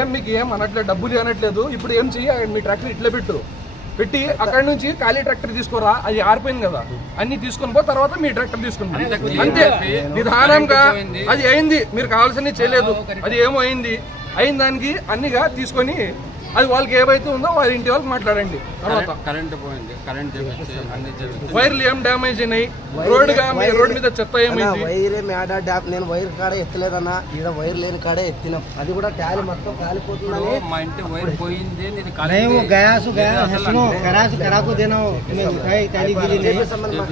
ఏం మీకు ఏం అనట్లేదు, డబ్బులు అనట్లేదు. ఇప్పుడు ఏం చెయ్యి, మీ ట్రాక్టర్ ఇట్లా పెట్టి అక్కడ నుంచి ఖాళీ ట్రాక్టర్ తీసుకోరా, అది ఆరిపోయింది కదా, అన్ని తీసుకొని పో, తర్వాత మీ ట్రాక్టర్ తీసుకుని అంతే నిదానంగా. అది అయింది, మీరు కావాల్సినవి చేయలేదు, అది ఏమో అయింది. అయిన దానికి అన్నిగా తీసుకొని అది వాళ్ళకి ఏవైతే ఉందో వాళ్ళ ఇంటి వాళ్ళకి మాట్లాడండి. తర్వాత వైర్లు ఏం డ్యామేజ్ అయినాయి, రోడ్డు మీద చెత్త ఏమైంది? వైరే నేను వైర్ కాడే ఎత్తలేదన్నా, ఈడ వైర్ లేని కాడే ఎత్తినాం. అది కూడా ట్యాలీ మొత్తం కాలిపోతుందని మా ఇంటి వైర్ పోయింది.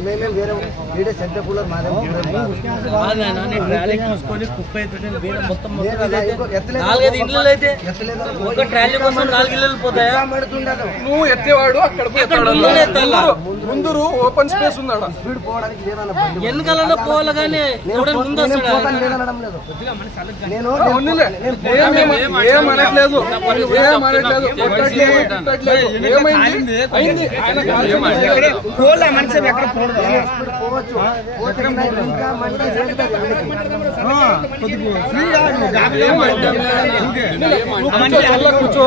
మేమే వేరే ఈడే సెంట కూలర్ మాదే నువ్వు ఎత్తేవాడు అక్కడ ముందు ఓపెన్ స్పేస్ ఉందా, స్పీడ్ పోవడానికి వెనకాల పోవాలి కానీ ఏమనట్లేదు. కూర్చో